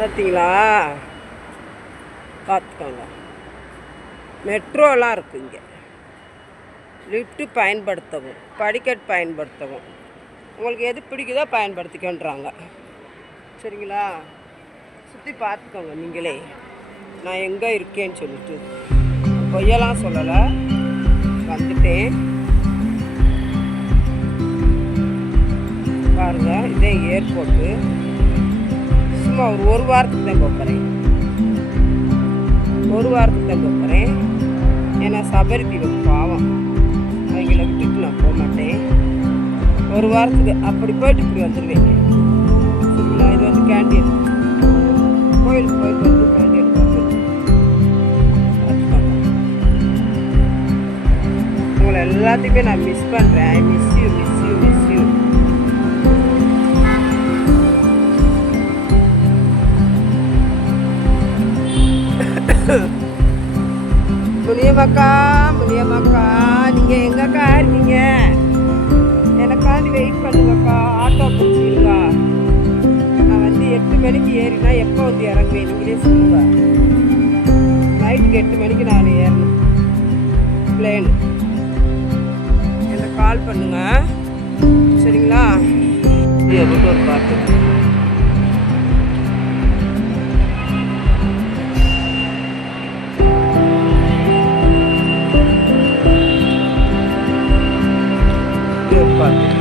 பார்த்தீங்களா? பார்த்துக்கோங்க. மெட்ரோலாம் இருக்குது இங்கே. லிஃப்ட்டு பயன்படுத்தவும் படிக்கட் பயன்படுத்தவும். உங்களுக்கு எது பிடிக்குதோ பயன்படுத்திக்கன்றாங்க. சரிங்களா? சுற்றி பார்த்துக்கோங்க நீங்களே. நான் எங்கே இருக்கேன்னு சொல்லிட்டு. பொய்யெல்லாம் சொல்லலை. வந்துட்டேன். பாருங்க இதே ஏர்போர்ட்டு சும்மா ஒரு ஒரு வாரத்துக்கு தான் போகிறேன் ஒரு வாரத்துக்கு தான் போகிறேன் ஏன்னா சபரி தீபம் பாவம். அவங்கள விட்டுட்டு நான் போக மாட்டேன். ஒரு வாரத்துக்கு அப்படி போயிட்டு இப்படி வந்துடுவேன் சரிங்களா இது வந்து கேண்டீன் கோயிலுக்கு போயிட்டு வந்து கேண்டீன் உங்களை எல்லாத்தையுமே நான் மிஸ் பண்ணுறேன் I miss you miss you miss you முனியம்மாக்கா முனியம்மாக்கா நீங்கள் எங்கக்கா இருக்கீங்க? எனக்காண்டி வெயிட் பண்ணுங்கக்கா ஆட்டோ பிடிச்சிருக்கா. நான் வந்து எட்டு மணிக்கு ஏறினா எப்போ வந்து இறங்குவேன்? நீங்களே சொல்லுங்க. நைட்டுக்கு எட்டு மணிக்கு நான் ஏறணும். பிளேனு எனக்கு கால் பண்ணுங்க. சரிங்களா? இது ஒரு பாட்டு. Park.